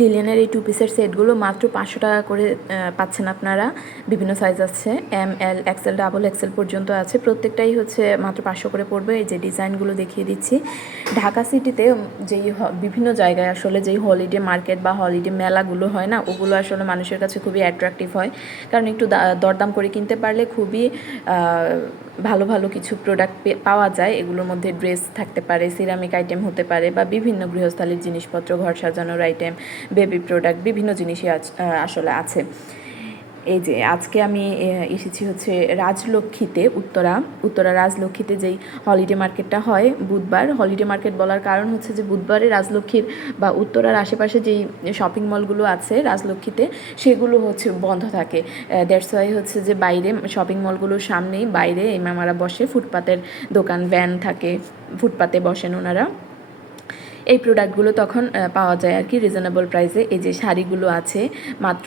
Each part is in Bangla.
লিলেনের এই টু পিসের সেটগুলো মাত্র পাঁচশো টাকা করে পাচ্ছেন আপনারা। বিভিন্ন সাইজ আছে। M L XL double XL পর্যন্ত আছে। প্রত্যেকটাই হচ্ছে মাত্র পাঁচশো করে পড়বে। এই যে ডিজাইনগুলো দেখিয়ে দিচ্ছি। ঢাকা সিটিতে যেই বিভিন্ন জায়গায় আসলে যেই হলিডে মার্কেট বা হলিডে মেলাগুলো হয় না, ওগুলো আসলে মানুষের কাছে খুবই অ্যাট্রাকটিভ হয়। কারণ একটু দরদাম করে কিনতে পারলে খুবই ভালো ভালো কিছু প্রোডাক্ট পাওয়া যায়, এগুলোর মধ্যে ড্রেস থাকতে পারে সিরামিক আইটেম হতে পারে বা বিভিন্ন গৃহস্থালির জিনিসপত্র, ঘর সাজানোর আইটেম বেবি প্রোডাক্ট বিভিন্ন জিনিসই আসলে আছে। এই যে আজকে আমি এসেছি হচ্ছে রাজলক্ষ্মীতে, উত্তরা উত্তরা রাজলক্ষ্মীতে যেই হলিডে মার্কেটটা হয় বুধবার। হলিডে মার্কেট বলার কারণ হচ্ছে যে বুধবারে রাজলক্ষ্মীর বা উত্তরার আশেপাশে যেই শপিং মলগুলো আছে রাজলক্ষ্মীতে, সেগুলো হচ্ছে বন্ধ থাকে। দ্যাটস ওয়াই হচ্ছে যে বাইরে শপিং মলগুলোর সামনেই বাইরে এই মামারা বসে, ফুটপাতের দোকান ভ্যান থাকে, ফুটপাতে বসেন ওনারা। এই প্রোডাক্টগুলো তখন পাওয়া যায় আর কি রিজনেবল প্রাইসে এই যে শাড়িগুলো আছে, মাত্র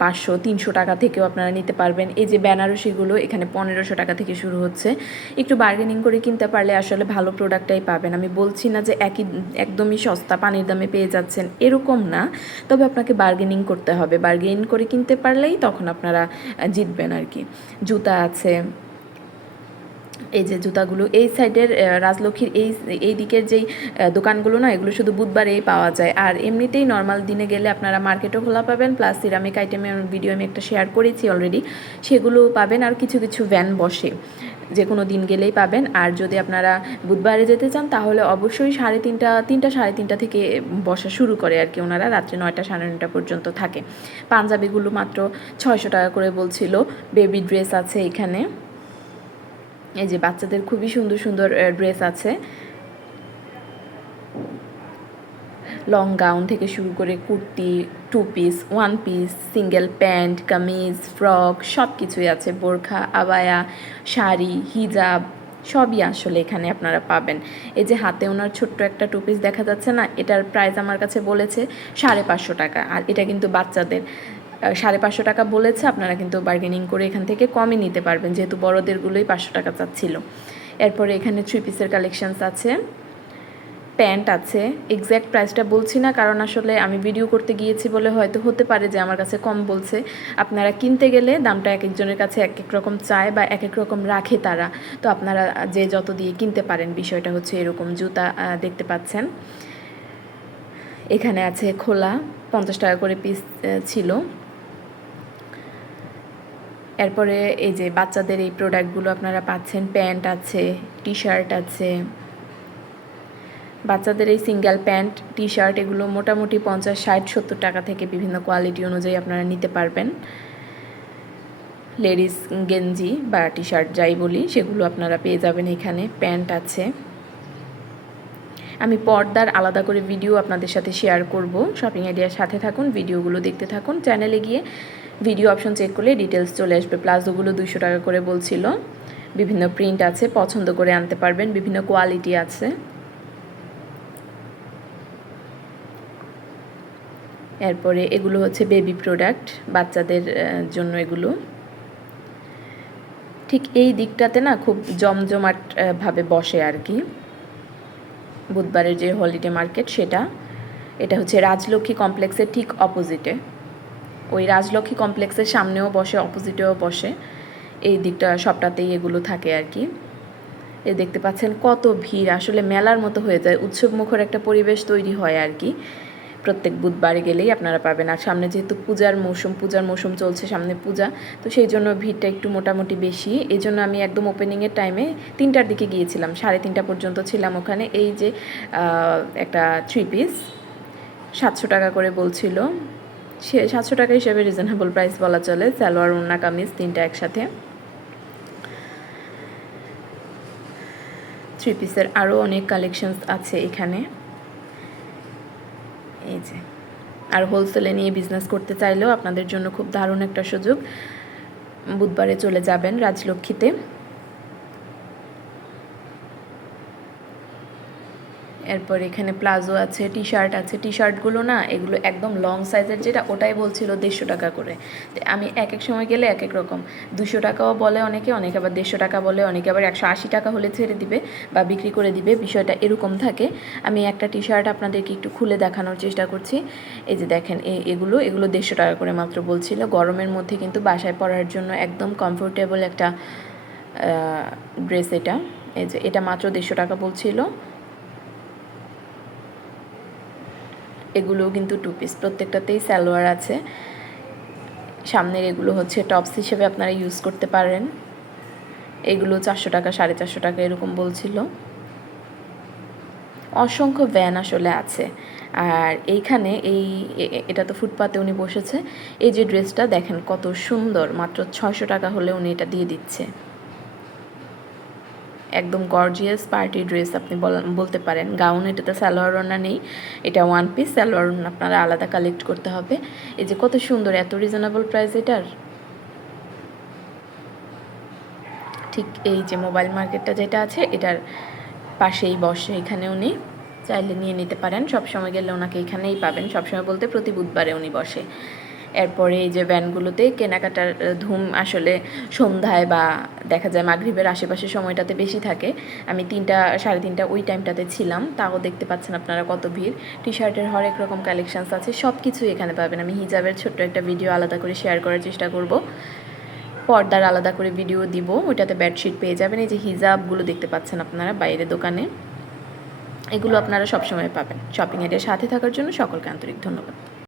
পাঁচশো, তিনশো টাকা থেকেও আপনারা নিতে পারবেন। এই যে বেনারসিগুলো এখানে পনেরোশো টাকা থেকে শুরু হচ্ছে। একটু বার্গেনিং করে কিনতে পারলে আসলে ভালো প্রোডাক্টটাই পাবেন। আমি বলছি না যে একই, একদমই সস্তা পানির দামে পেয়ে যাচ্ছেন, এরকম না। তবে আপনাকে বার্গেনিং করতে হবে। বার্গেনিং করে কিনতে পারলেই তখন আপনারা জিতবেন আর কি। জুতা আছে এই যে জুতাগুলো, এই সাইডের রাজলক্ষ্মীর এই এই দিকের যেই দোকানগুলো না, এগুলো শুধু বুধবারেই পাওয়া যায়। আর এমনিতেই নর্মাল দিনে গেলে আপনারা মার্কেটও খোলা পাবেন প্লাস সিরামিক আইটেমের ভিডিও আমি একটা শেয়ার করেছি অলরেডি সেগুলো পাবেন আর কিছু কিছু ভ্যান বসে। যে কোনো দিন গেলেই পাবেন। আর যদি আপনারা বুধবারে যেতে চান, তাহলে অবশ্যই সাড়ে তিনটা তিনটা, সাড়ে তিনটা থেকে বসা শুরু করে আর কি ওনারা, রাত্রে নয়টা, সাড়ে নয়টা পর্যন্ত থাকে। পাঞ্জাবিগুলো মাত্র ছয়শো টাকা করে বলছিল। বেবি ড্রেস আছে এখানে। এই যে বাচ্চাদের খুবই সুন্দর সুন্দর ড্রেস আছে। লং গাউন থেকে শুরু করে kurti two piece one piece single pant kameez frock সব কিছুই আছে। বোরখা, আবায়া, শাড়ি হিজাব সবই আসলে এখানে আপনারা পাবেন। এই যে হাতে ওনার ছোট্ট একটা টু পিস দেখা যাচ্ছে না? এটার প্রাইস আমার কাছে বলেছে সাড়ে পাঁচশো টাকা। আর এটা কিন্তু বাচ্চাদের। সাড়ে পাঁচশো টাকা বলেছে। আপনারা কিন্তু বার্গেনিং করে এখান থেকে কমে নিতে পারবেন, যেহেতু বড়দেরগুলোই পাঁচশো টাকা চাচ্ছিল। এরপরে এখানে থ্রি পিসের কালেকশনস আছে প্যান্ট আছে। এক্স্যাক্ট প্রাইসটা বলছি না, কারণ আসলে আমি ভিডিও করতে গিয়েছি বলে হয়তো হতে পারে যে আমার কাছে কম বলছে। আপনারা কিনতে গেলে দামটা এক একজনের কাছে এক এক রকম চায় বা এক এক রকম রাখে তারা। তো আপনারা যে যত দিয়ে কিনতে পারেন, বিষয়টা হচ্ছে এরকম জুতা দেখতে পাচ্ছেন। এখানে আছে খোলা, পঞ্চাশ টাকা করে পিস ছিল। এরপরে এই যে বাচ্চাদের এই প্রোডাক্টগুলো আপনারা পাচ্ছেন, প্যান্ট আছে টি শার্ট আছে। বাচ্চাদের এই সিঙ্গেল প্যান্ট টি শার্ট এগুলো মোটামুটি পঞ্চাশ, ষাট, সত্তর টাকা থেকে বিভিন্ন কোয়ালিটি অনুযায়ী আপনারা নিতে পারবেন। লেডিস গেঞ্জি বা টি শার্ট যাই বলি, সেগুলো আপনারা পেয়ে যাবেন এখানে। প্যান্ট আছে। আমি পর্দার আলাদা করে ভিডিও আপনাদের সাথে শেয়ার করব। শপিং আইডিয়ার সাথে থাকুন ভিডিওগুলো দেখতে থাকুন। চ্যানেলে গিয়ে ভিডিও অপশন চেক করলে ডিটেলস চলে আসবে। প্লাজোগুলো দুশো টাকা করে বলছিল। বিভিন্ন প্রিন্ট আছে, পছন্দ করে আনতে পারবেন। বিভিন্ন কোয়ালিটি আছে। এরপরে এগুলো হচ্ছে বেবি প্রোডাক্ট বাচ্চাদের জন্য এগুলো। ঠিক এই দিকটাতে না খুব জমজমাট ভাবে বসে আর কি। বুধবারের যে হলিডে মার্কেট সেটা, এটা হচ্ছে রাজলক্ষ্মী কমপ্লেক্সের ঠিক অপোজিটে ওই রাজলক্ষ্মী কমপ্লেক্সের সামনেও বসে অপোজিটেও বসে। এই দিকটা সবটাতেই এগুলো থাকে আর কি। এ দেখতে পাচ্ছেন কত ভিড়। আসলে মেলার মতো হয়ে যায়। উৎসবমুখর একটা পরিবেশ তৈরি হয় আর কি। প্রত্যেক বুধবারে গেলেই আপনারা পাবেন। আর সামনে যেহেতু পূজার মৌসুম পূজার মৌসুম চলছে সামনে পূজা, তো সেই জন্য ভিড়টা একটু মোটামুটি বেশি। এই জন্য আমি একদম ওপেনিংয়ের টাইমে তিনটার দিকে গিয়েছিলাম। সাড়ে তিনটা পর্যন্ত ছিলাম ওখানে। এই যে একটা থ্রি পিস সাতশো টাকা করে বলছিল। সে সাতশো টাকা হিসেবে রিজনেবল প্রাইস বলা চলে। সালোয়ার ওন্না কামিজ তিনটা একসাথে। থ্রি পিসের আরও অনেক কালেকশনস আছে এখানে। এই যে। আর হোলসেলে নিয়ে বিজনেস করতে চাইলেও আপনাদের জন্য খুব দারুণ একটা সুযোগ। বুধবারে চলে যাবেন রাজলক্ষ্মীতে। এরপর এখানে প্লাজো আছে টি শার্ট আছে। টি শার্টগুলো না, এগুলো একদম লং সাইজের যেটা ওটাই বলছিল দেড়শো টাকা করে। আমি এক এক সময় গেলে এক এক রকম। দুশো টাকাও বলে অনেকে অনেকে আবার দেড়শো টাকা বলে, অনেকে আবার একশো আশি টাকা হলে ছেড়ে দিবে বা বিক্রি করে দিবে, বিষয়টা এরকম থাকে। আমি একটা টি শার্ট আপনাদেরকে একটু খুলে দেখানোর চেষ্টা করছি। এই যে দেখেন এগুলো এগুলো দেড়শো টাকা করে মাত্র বলছিল। গরমের মধ্যে কিন্তু বাসায় পরার জন্য একদম কমফোর্টেবল একটা ড্রেস এটা। এই যে, এটা মাত্র দেড়শো টাকা বলছিল। এগুলো কিন্তু টু পিস প্রত্যেকটাতেই সালোয়ার আছে। সামনের এগুলো হচ্ছে টপস হিসেবে আপনারা ইউজ করতে পারেন। এগুলো চারশো টাকা, সাড়ে চারশো টাকা এরকম বলছিল। অসংখ্য ভ্যান আসলে আছে। আর এইখানে এই এটা তো ফুটপাতে উনি বসেছে। এই যে ড্রেসটা দেখেন কত সুন্দর, মাত্র ছয়শো টাকা হলে উনি এটা দিয়ে দিচ্ছে। একদম গর্জিয়াস পার্টি ড্রেস আপনি বল- বলতে পারেন। গাউন এটাতে সালোয়ার ওড়না নেই, এটা ওয়ান পিস সালোয়ার ওড়না আপনারা আলাদা কালেক্ট করতে হবে। এই যে কত সুন্দর, এত রিজনেবল প্রাইস এটার। ঠিক এই যে মোবাইল মার্কেটটা যেটা আছে, এটার পাশেই বসে এখানে উনি চাইলে নিয়ে নিতে পারেন। সবসময় গেলে ওনাকে এখানেই পাবেন। সবসময় বলতে প্রতি বুধবারে উনি বসে। এরপরে এই যে ভ্যানগুলোতে কেনাকাটার ধুম আসলে সন্ধ্যায় বা দেখা যায় মাগরিবের আশেপাশে সময়টাতে বেশি থাকে। আমি তিনটা, সাড়ে তিনটা ওই টাইমটাতে ছিলাম, তাও দেখতে পাচ্ছেন আপনারা কত ভিড়। টি শার্টের হরেক রকম কালেকশানস আছে সব কিছুই এখানে পাবেন। আমি হিজাবের ছোট্ট একটা ভিডিও আলাদা করে শেয়ার করার চেষ্টা করব। পর্দার আলাদা করে ভিডিও দিব, ওইটাতে বেডশিট পেয়ে যাবেন। এই যে হিজাবগুলো দেখতে পাচ্ছেন আপনারা বাইরে দোকানে। এগুলো আপনারা সবসময় পাবেন। শপিং এর সাথে থাকার জন্য সকলকে আন্তরিক ধন্যবাদ।